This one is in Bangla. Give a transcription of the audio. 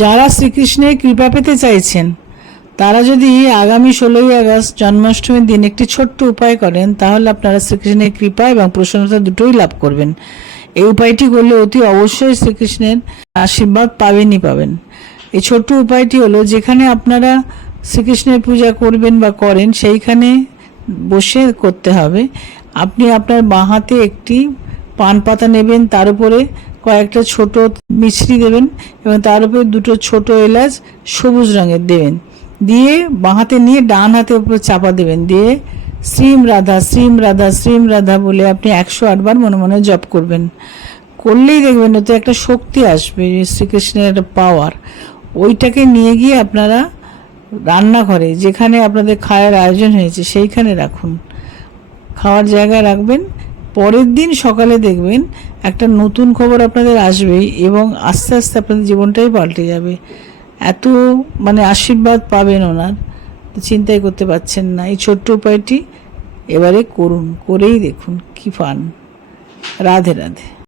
যারা শ্রীকৃষ্ণের কৃপা পেতে চাইছেন, তারা যদি আগামী ষোলোই আগস্ট জন্মাষ্টমীর দিন একটি ছোট্ট উপায় করেন, তাহলে আপনারা শ্রীকৃষ্ণের কৃপা এবং প্রসন্নতা দুটোই লাভ করবেন। এই উপায়টি করলে অতি অবশ্যই শ্রীকৃষ্ণের আশীর্বাদ পাবেনই পাবেন। এই ছোট্ট উপায়টি হলো, যেখানে আপনারা শ্রীকৃষ্ণের পূজা করবেন বা করেন, সেইখানে বসে করতে হবে। আপনি আপনার বাঁ হাতে একটি পান পাতা নেবেন, তার উপরে কয়েকটা ছোট মিছরি দেবেন এবং তার উপরে দুটো ছোট এলাচ সবুজ রঙের দেবেন। দিয়ে বাঁ হাতে নিয়ে ডান হাতে উপরে চাপা দেবেন। দিয়ে শ্রীম রাধা শ্রীম রাধা শ্রীম রাধা বলে আপনি একশো আটবার মনে মনে জপ করবেন। করলেই দেখবেন ওতে একটা শক্তি আসবে, শ্রীকৃষ্ণের একটা পাওয়ার ওইটাকে নিয়ে গিয়ে আপনারা রান্নাঘরে যেখানে আপনাদের খাওয়ার আয়োজন হয়েছে সেইখানে রাখুন। খাওয়ার জায়গায় রাখবেন পরের দিন সকালে দেখবেন একটা নতুন খবর আপনাদের আসবেই এবং আস্তে আস্তে আপনাদের জীবনটাই পাল্টে যাবে। এত মানে আশীর্বাদ পাবেন ওনার, চিন্তাই করতে পারছেন না। এই ছোট্ট উপায়টি এবারে করুন, করেই দেখুন, কি ফান রাধে রাধে।